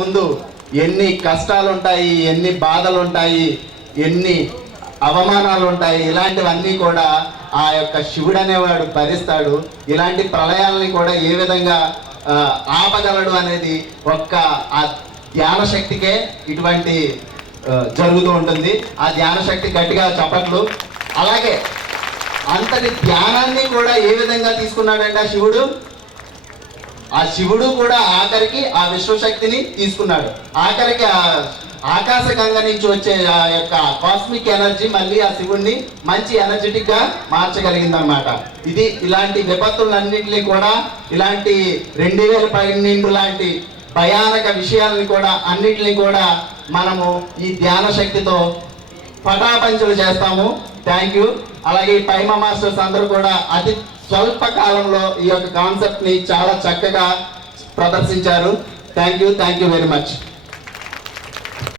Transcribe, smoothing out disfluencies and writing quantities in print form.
ముందు ఎన్ని కష్టాలు ఉంటాయి, ఎన్ని బాధలు ఉంటాయి, ఎన్ని అవమానాలు ఉంటాయి, ఇలాంటివన్నీ కూడా ఆ యొక్క శివుడు అనేవాడు భరిస్తాడు. ఇలాంటి ప్రళయాలని కూడా ఏ విధంగా ఆపగలడు అనేది ఒక్క ఆ ధ్యాన శక్తికే ఇటువంటి జరుగుతూ ఉంటుంది. ఆ ధ్యాన శక్తి గట్టిగా చప్పట్లు. అలాగే అంతటి ధ్యానాన్ని కూడా ఏ విధంగా తీసుకున్నాడంటే ఆ శివుడు కూడా ఆఖరికి ఆ విశ్వశక్తిని తీసుకున్నాడు. ఆఖరికి ఆ ఆకాశగంగ నుంచి వచ్చే ఆ యొక్క కాస్మిక్ ఎనర్జీ మళ్ళీ ఆ శివుడిని మంచి ఎనర్జెటిక్ గా మార్చగలిగిందనమాట. ఇది ఇలాంటి విపత్తులన్నింటినీ కూడా, ఇలాంటి 2012 లాంటి భయానక విషయాలని కూడా అన్నిటిని కూడా మనము ఈ ధ్యాన శక్తితో పటాపంచలు చేస్తాము. Thank you. అలాగే ఈ పైమ మాస్టర్స్ అందరూ కూడా అతి స్వల్ప కాలంలో ఈ యొక్క కాన్సెప్ట్ ని చాలా చక్కగా ప్రదర్శించారు. Thank you very much.